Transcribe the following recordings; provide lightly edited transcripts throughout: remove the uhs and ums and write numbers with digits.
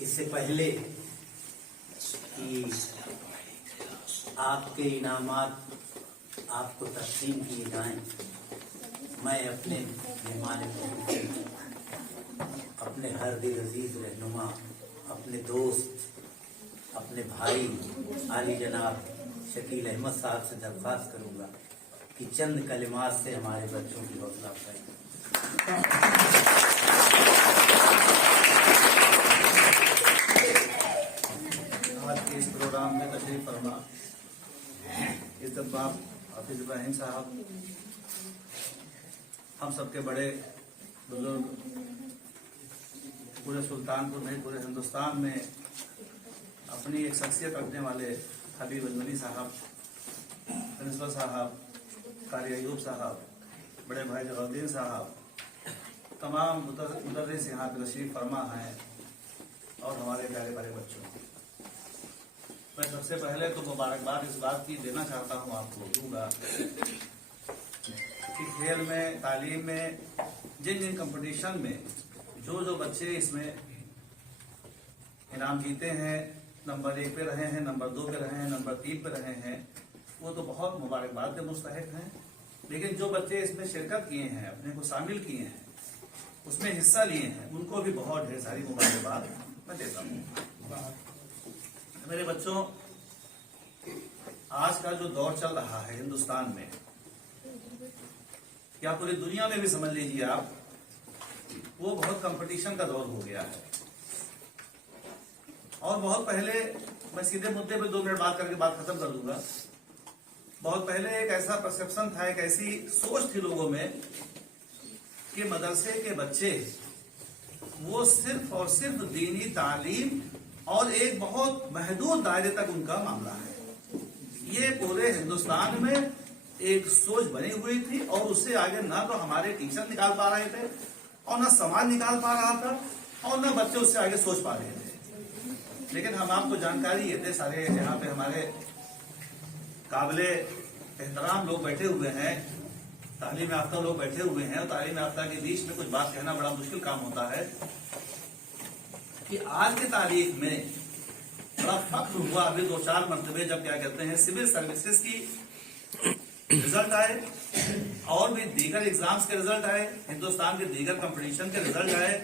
اس سے پہلے کہ آپ کے انعامات آپ کو تقسیم کیے جائیں، میں اپنے مہمان محترم، اپنے ہر دل عزیز رہنما، اپنے دوست، اپنے بھائی عالی جناب شکیل احمد صاحب سے درخواست کروں گا کہ چند کلمات سے ہمارے بچوں کی حوصلہ افزائی کریں۔ آج کے اس پروگرام میں تشریف فرما عزت باب حافظ ابراہیم صاحب، ہم سب کے بڑے بزرگ، پورے سلطان پور نہیں پورے ہندوستان میں اپنی ایک شخصیت رکھنے والے حبیب اجملی صاحب، پرنسپل صاحب، قاری ایوب صاحب، بڑے بھائی جلالدین صاحب، تمام مدرس یہاں پہ تشریف فرما ہیں، اور ہمارے پیارے پیارے بچوں، میں سب سے پہلے تو مبارکباد اس بات کی دینا چاہتا ہوں، آپ کو دوں گا کہ کھیل میں، تعلیم میں، جن کمپٹیشن میں جو بچے اس میں انعام جیتے ہیں، نمبر 1 پہ رہے ہیں، نمبر 2 پہ رہے ہیں، نمبر 3 پہ رہے ہیں، وہ تو بہت مبارکباد کے مستحق ہیں، لیکن جو بچے اس میں شرکت کیے ہیں، اپنے کو شامل کیے ہیں، اس میں حصہ لیے ہیں، ان کو بھی بہت ڈھیر ساری مبارکباد میں دیتا ہوں۔ میرے بچوں، آج کا جو دور چل رہا ہے ہندوستان میں یا پوری دنیا میں بھی سمجھ لیجیے آپ، وہ بہت کمپٹیشن کا دور ہو گیا ہے، اور بہت پہلے، میں سیدھے مدے پہ 2 منٹ بات کر کے بات ختم کر دوں گا، بہت پہلے ایک ایسا پرسپشن تھا، ایک ایسی سوچ تھی لوگوں میں کہ مدرسے کے بچے وہ صرف اور صرف دینی تعلیم اور ایک بہت محدود دائرے تک ان کا معاملہ ہے۔ یہ پورے ہندوستان میں ایک سوچ بنی ہوئی تھی، اور اس سے آگے نہ تو ہمارے ٹیچر نکال پا رہے تھے، اور نہ سماج نکال پا رہا تھا، اور نہ بچے اس سے آگے سوچ پا رہے تھے۔ لیکن ہم آپ کو جانکاری یہ تھے، سارے یہاں پہ ہمارے قابل احترام لوگ بیٹھے ہوئے ہیں، تعلیم یافتہ لوگ بیٹھے ہوئے ہیں، اور تعلیم یافتہ کے بیچ میں کچھ بات کہنا بڑا مشکل کام ہوتا ہے، کہ آج کی تاریخ میں بڑا فخر ہوا ابھی 2-4 مرتبے جب کیا کہتے ہیں سول سروسز کی رزلٹ آئے، اور بھی دیگر ایگزامز کے رزلٹ آئے، ہندوستان کے دیگر کمپٹیشن کے رزلٹ آئے،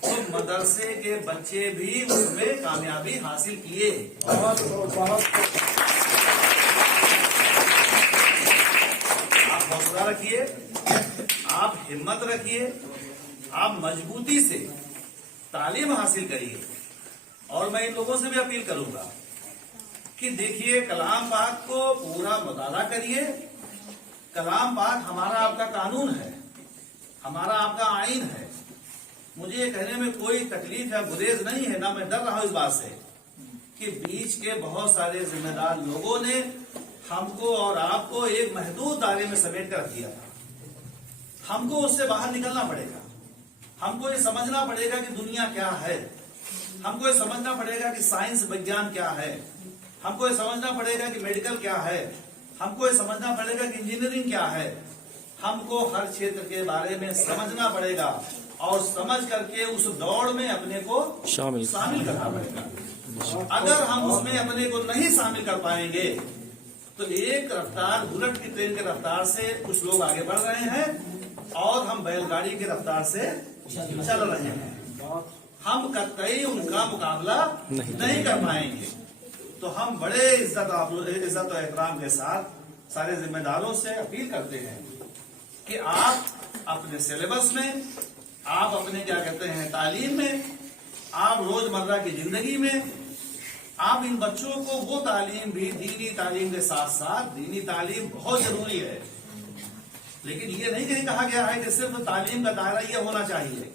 تو مدرسے کے بچے بھی اس میں کامیابی حاصل کیے۔ آپ حوصلہ رکھیے، آپ ہمت رکھیے، آپ مضبوطی سے تعلیم حاصل کریے، اور میں ان لوگوں سے بھی اپیل کروں گا کہ دیکھیے، کلام پاک کو پورا مطالعہ کریے۔ کلام پاک ہمارا آپ کا قانون ہے، ہمارا آپ کا آئین ہے۔ مجھے یہ کہنے میں کوئی تکلیف یا گریز نہیں ہے، نہ میں ڈر رہا ہوں اس بات سے کہ بیچ کے بہت سارے ذمہ دار لوگوں نے ہم کو اور آپ کو ایک محدود دائرے میں سمیٹ کر رکھ دیا تھا۔ ہم کو اس سے باہر نکلنا پڑے گا، ہم کو یہ سمجھنا پڑے گا کہ دنیا کیا ہے، ہم کو یہ سمجھنا پڑے گا کہ سائنس وگیان کیا ہے، ہم کو یہ سمجھنا پڑے گا کہ میڈیکل کیا ہے، ہم کو یہ سمجھنا پڑے گا کہ انجینئرنگ کیا ہے۔ ہم کو ہر چھیتر کے بارے میں سمجھنا پڑے گا، اور سمجھ کر کے اس دوڑ میں اپنے کو شامل کرنا پڑے گا۔ اگر ہم اس میں اپنے کو نہیں شامل کر پائیں گے تو ایک رفتار، بلٹ کی ٹرین کے رفتار سے کچھ لوگ آگے بڑھ رہے ہیں، اور ہم بیل گاڑی کی رفتار سے چل رہے ہیں، ہم قطعی ان کا مقابلہ نہیں کر پائیں گے۔ تو ہم بڑے عزت و احترام کے ساتھ سارے ذمہ داروں سے اپیل کرتے ہیں کہ آپ اپنے سلیبس میں، آپ اپنے کیا کہتے ہیں تعلیم میں، آپ روزمرہ کی زندگی میں، آپ ان بچوں کو وہ تعلیم بھی، دینی تعلیم کے ساتھ ساتھ دینی تعلیم بہت ضروری ہے، لیکن یہ نہیں کہیں کہا گیا ہے کہ صرف تعلیم کا دائرہ یہ ہونا چاہیے،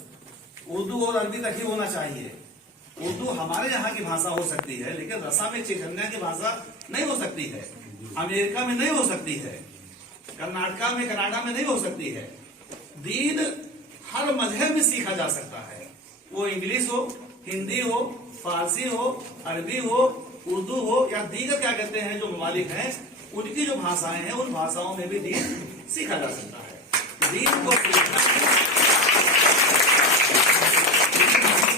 اردو اور عربی تک ہی ہونا چاہیے۔ اردو ہمارے یہاں کی بھاشا ہو سکتی ہے، لیکن رسا میں چکنیا کی بھاشا نہیں ہو سکتی ہے، امریکہ میں نہیں ہو سکتی ہے، کرناٹکا میں، کینیڈا میں نہیں ہو سکتی ہے۔ دین ہر مذہب میں سیکھا جا سکتا ہے، وہ انگلش ہو، ہندی ہو، فارسی ہو، عربی ہو، اردو ہو، یا دیگر کیا کہتے ہیں جو ممالک ہیں، ان کی جو بھاشائیں ہیں، ان بھاشاؤں میں بھی دین سیکھا جا سکتا ہے۔ دین کو سیکھنا